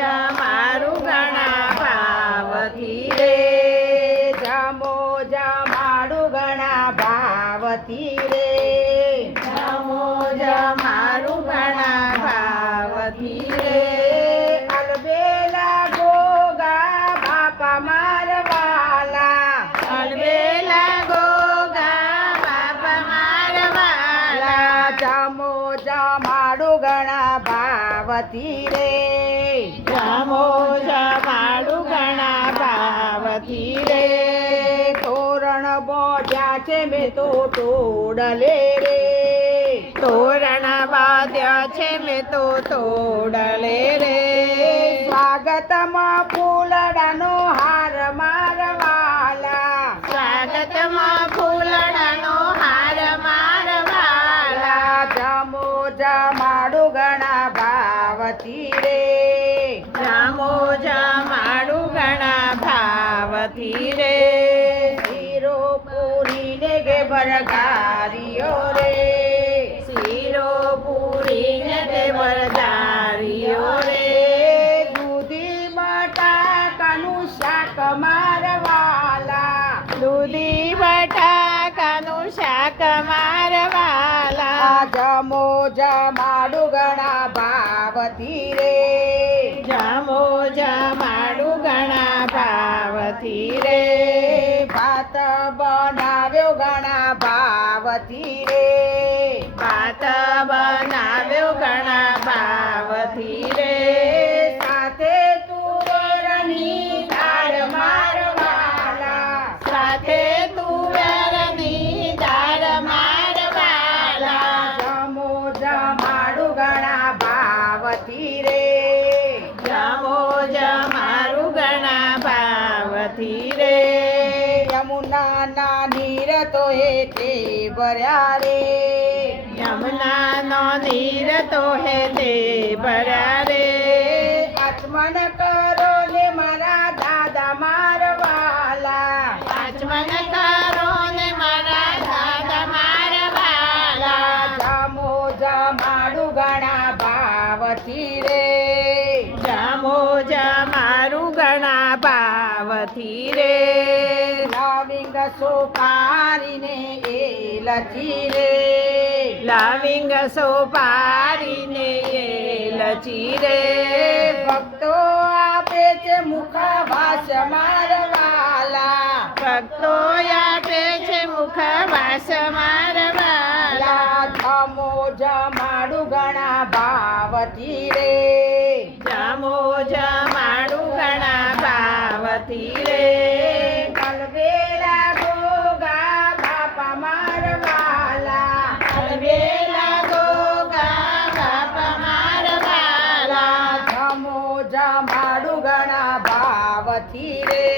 જમાડું ઘણા ભાવથી રે જમો જમાડું ઘણા ભાવથી રે જમો જમાડું ઘણા ભાવથી રે અલબેલા ગોગા બાપા મારવાલા અલબેલા ગોગા બાપા મારવાલા જમો જમાડું ઘણા ભાવથી રે જમો જમાડું ઘણા ભાવથી રે તોરણ બોધ્યા છે મેં તો તોડલે રે તોરણ બાંધ્યા છે મેં તો તોડલે રે સ્વાગતમાં ફૂલડાનો હાર મારવાલા સ્વાગતમાં ફૂલડાનો હાર મારવાલા જમો જમાડું ઘણા ભાવથી રે જમો જમાડું ઘણા ભાવથી રે શીરો પૂરીને કે બરગારીઓ રે શીરો પૂરીને તે વરદારીઓ રે દૂધી બટાકાનું શાક મારવાલા દૂધી બટાકાનું શાક મારવાલા જમો જમાડું ઘણા ભાવથી રે જમો જમાડું ઘણા ભાવથી રે ભાત બનાવ્યો ઘણા ભાવથી રે ભાત બનાવ્યો ઘણા ભાવથી રે સાથે તુવેરની દાળ મારવાલા સાથે તુવેરની દાળ મારવાલા જમો જમાડું ઘણા ભાવથી રે જમો જમાડું ઘણા ભાવથી રે યમુનાના નીર તો હેઠે ભર્યા રે યમુનાનો નીર તો હે તે ભર્યા રે આચમન કરો ને મારા દાદા મારવાલા આચમન કરો ને મારા દાદા મારવાલા જમો જમાડું ઘણા ભાવથી રે જમો જમાડું ઘણા ભાવથી રે લવિંગ સોપારીને એલચી રે લવિંગ સોપારીને એલચી રે ભક્તો આપે છે મુખવાસ મારવાલા ભક્તો આપે છે મુખવાસ મારવાલા જમો જમાડું ઘણા ભાવથી રે જમો જમાડું ઘણા ભાવથી રે અલબેલા ગોગા બાપા મારવાલા અલબેલા ગોગા બાપા મારવાલા જમો જમાડું ઘણા ભાવથી રે